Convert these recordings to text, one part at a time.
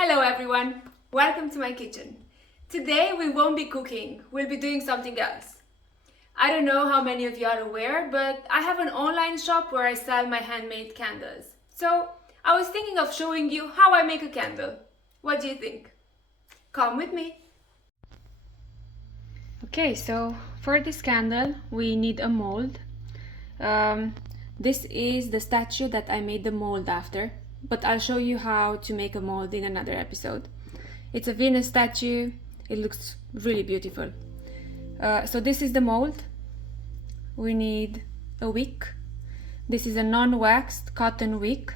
Hello everyone, welcome to my kitchen. Today we won't be cooking, we'll be doing something else. I don't know how many of you are aware, but I have an online shop where I sell my handmade candles. So I was thinking of showing you how I make a candle. What do you think? Come with me. Okay, so for this candle we need a mold. This is the statue that I made the mold after, but I'll show you how to make a mold in another episode. It's a Venus statue. It looks really beautiful. So this is the mold. We need a wick. This is a non-waxed cotton wick.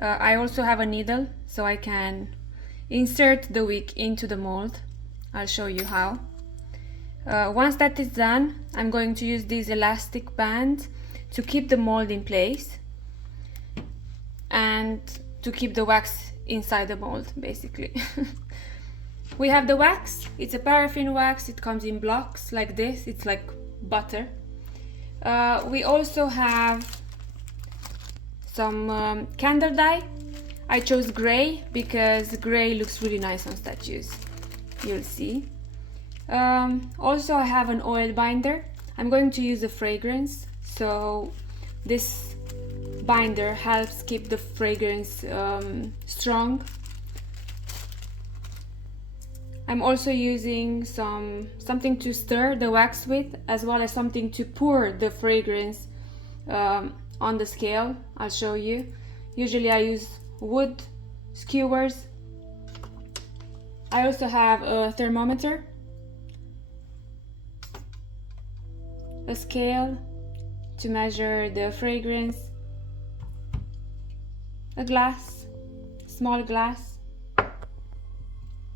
I also have a needle, so I can insert the wick into the mold. I'll show you how. Once that is done, I'm going to use these elastic bands to keep the mold in place and to keep the wax inside the mold, basically. We have the wax. It's a paraffin wax. It comes in blocks like this. It's like butter. We also have some candle dye. I chose gray because gray looks really nice on statues. You'll see. Also I have an oil binder. I'm going to use a fragrance, so this binder helps keep the fragrance strong. I'm also using something to stir the wax with, as well as something to pour the fragrance on the scale. I'll show you. Usually I use wood skewers. I also have a thermometer, a scale to measure the fragrance, a glass, small glass,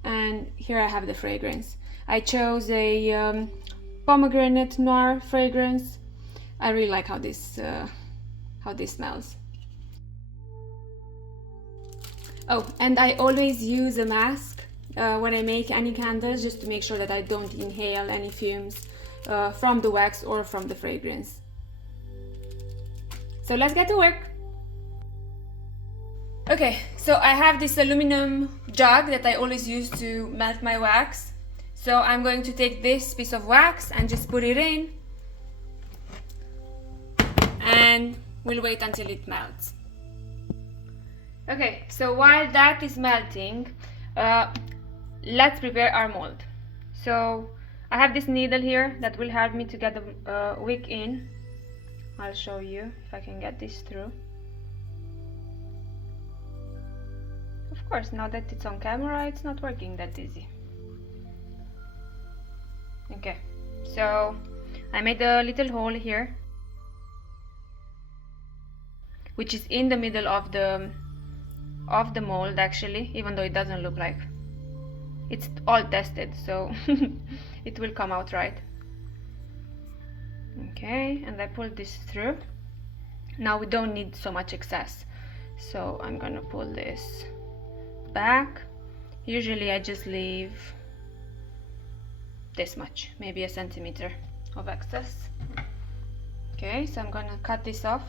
and here I have the fragrance. I chose a pomegranate noir fragrance. I really like how this smells. Oh, and I always use a mask when I make any candles, just to make sure that I don't inhale any fumes from the wax or from the fragrance. So let's get to work. Okay, so I have this aluminum jug that I always use to melt my wax. So I'm going to take this piece of wax and just put it in, and we'll wait until it melts. Okay, so while that is melting, let's prepare our mold. So I have this needle here that will help me to get the wick in. I'll show you if I can get this through. Of course, now that it's on camera, it's not working that easy. Okay, so I made a little hole here, which is in the middle of the mold, actually, even though it doesn't look like. It's all tested, so it will come out right. Okay, and I pulled this through. Now we don't need so much excess, so I'm gonna pull this back. Usually I just leave this much, maybe a centimeter of excess. Okay, so I'm gonna cut this off.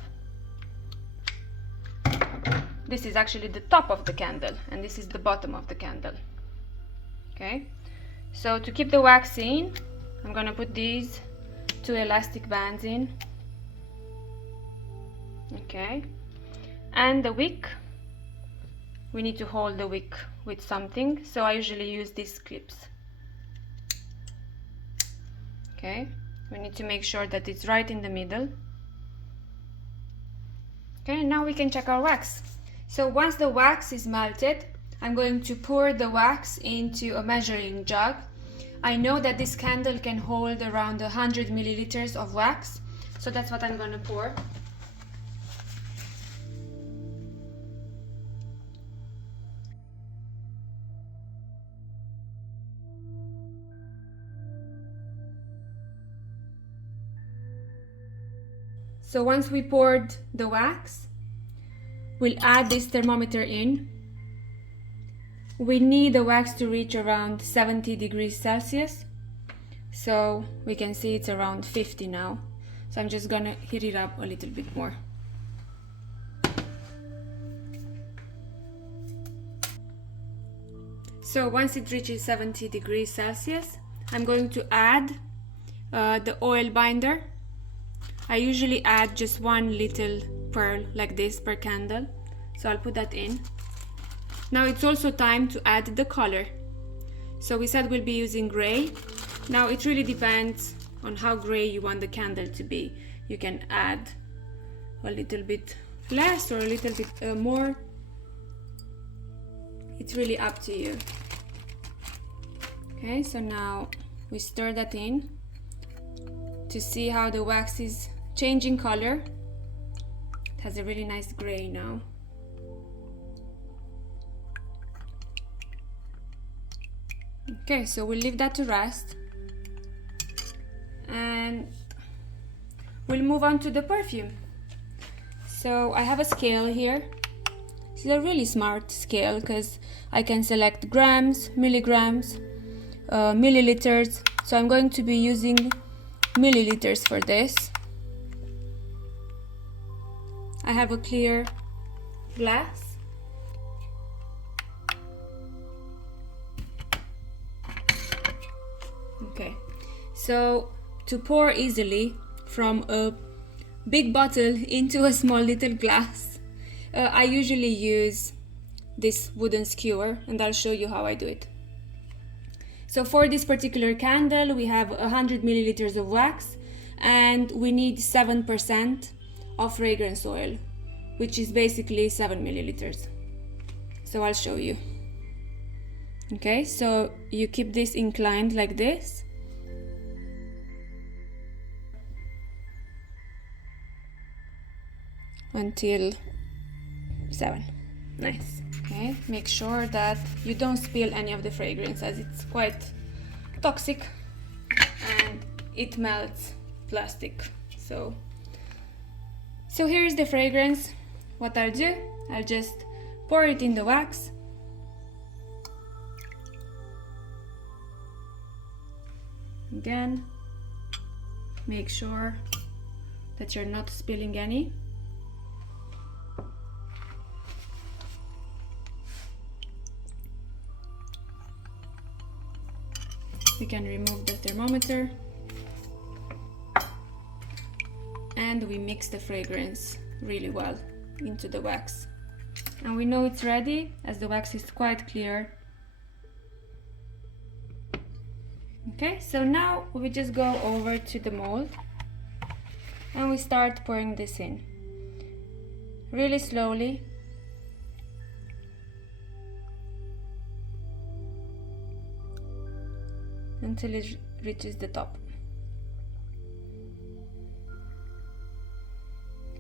This is actually the top of the candle, and this is the bottom of the candle. Okay, so to keep the wax in, I'm gonna put these two elastic bands in. Okay, and the wick, we need to hold the wick with something, so I usually use these clips. Okay, we need to make sure that it's right in the middle. Okay, now we can check our wax. So once the wax is melted, I'm going to pour the wax into a measuring jug. I know that this candle can hold around 100 milliliters of wax, so that's what I'm going to pour. So once we poured the wax, we'll add this thermometer in. We need the wax to reach around 70 degrees Celsius. So we can see it's around 50 now. So I'm just gonna heat it up a little bit more. So once it reaches 70 degrees Celsius, I'm going to add the oil binder. I usually add just one little pearl like this per candle, so I'll put that in. Now it's also time to add the color. So we said we'll be using gray. Now it really depends on how gray you want the candle to be. You can add a little bit less or a little bit more. It's really up to you. Okay, so now we stir that in to see how the wax is changing color. It has a really nice gray now. Okay, so we'll leave that to rest and we'll move on to the perfume. So I have a scale here. This is a really smart scale because I can select grams, milligrams, milliliters. So I'm going to be using milliliters for this. I have a clear glass. Okay, so to pour easily from a big bottle into a small little glass, I usually use this wooden skewer, and I'll show you how I do it. So for this particular candle, we have 100 milliliters of wax, and we need 7% of fragrance oil, which is basically 7 milliliters. So I'll show you. Okay, so you keep this inclined like this. Until 7. Nice. Okay, make sure that you don't spill any of the fragrance, as it's quite toxic and it melts plastic. So here's the fragrance. What I'll do, I'll just pour it in the wax. Again, make sure that you're not spilling any. We can remove the thermometer and we mix the fragrance really well into the wax. And we know it's ready as the wax is quite clear. Okay, so now we just go over to the mold and we start pouring this in really slowly. Until it reaches the top.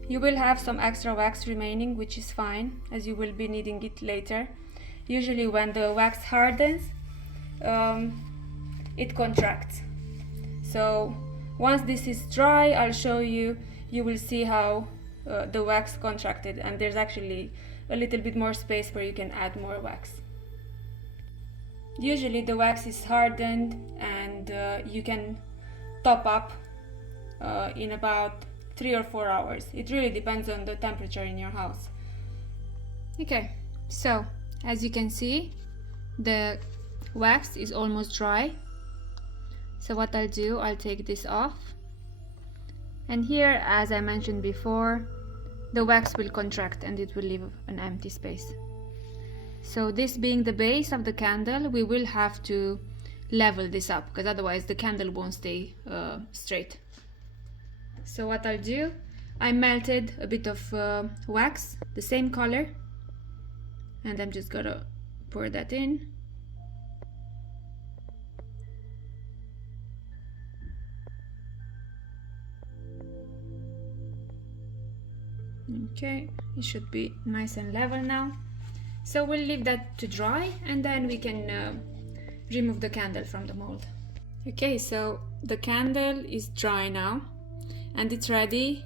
You will have some extra wax remaining, which is fine, as you will be needing it later. Usually when the wax hardens, it contracts. So once this is dry, I'll show you, you will see how the wax contracted, and there's actually a little bit more space where you can add more wax. Usually the wax is hardened and you can top up in about 3 or 4 hours. It really depends on the temperature in your house. Okay, so as you can see, the wax is almost dry. So what I'll do, I'll take this off. And here, as I mentioned before, the wax will contract and it will leave an empty space. So this being the base of the candle, we will have to level this up because otherwise the candle won't stay straight. So what I'll do, I melted a bit of wax, the same color, and I'm just gonna pour that in. Okay, it should be nice and level now. So we'll leave that to dry and then we can remove the candle from the mold. Okay, so the candle is dry now and it's ready.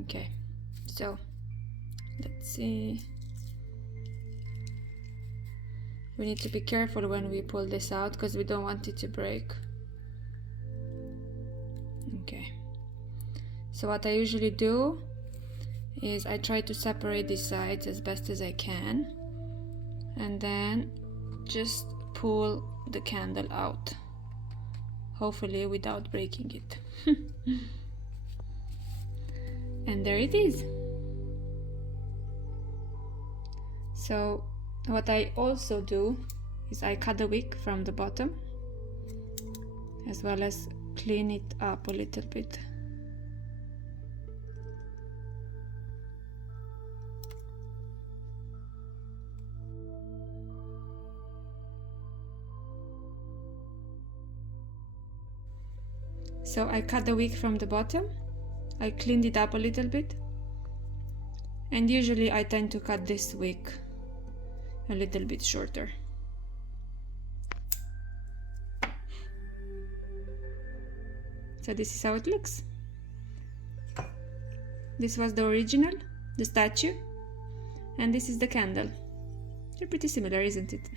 Okay, so let's see. We need to be careful when we pull this out because we don't want it to break. Okay. So what I usually do is I try to separate these sides as best as I can, and then just pull the candle out, hopefully without breaking it. And there it is. So what I also do is I cut the wick from the bottom, as well as clean it up a little bit. So I cut the wick from the bottom, I cleaned it up a little bit, and usually I tend to cut this wick a little bit shorter. So this is how it looks. This was the original, the statue, and this is the candle. They're pretty similar, isn't it?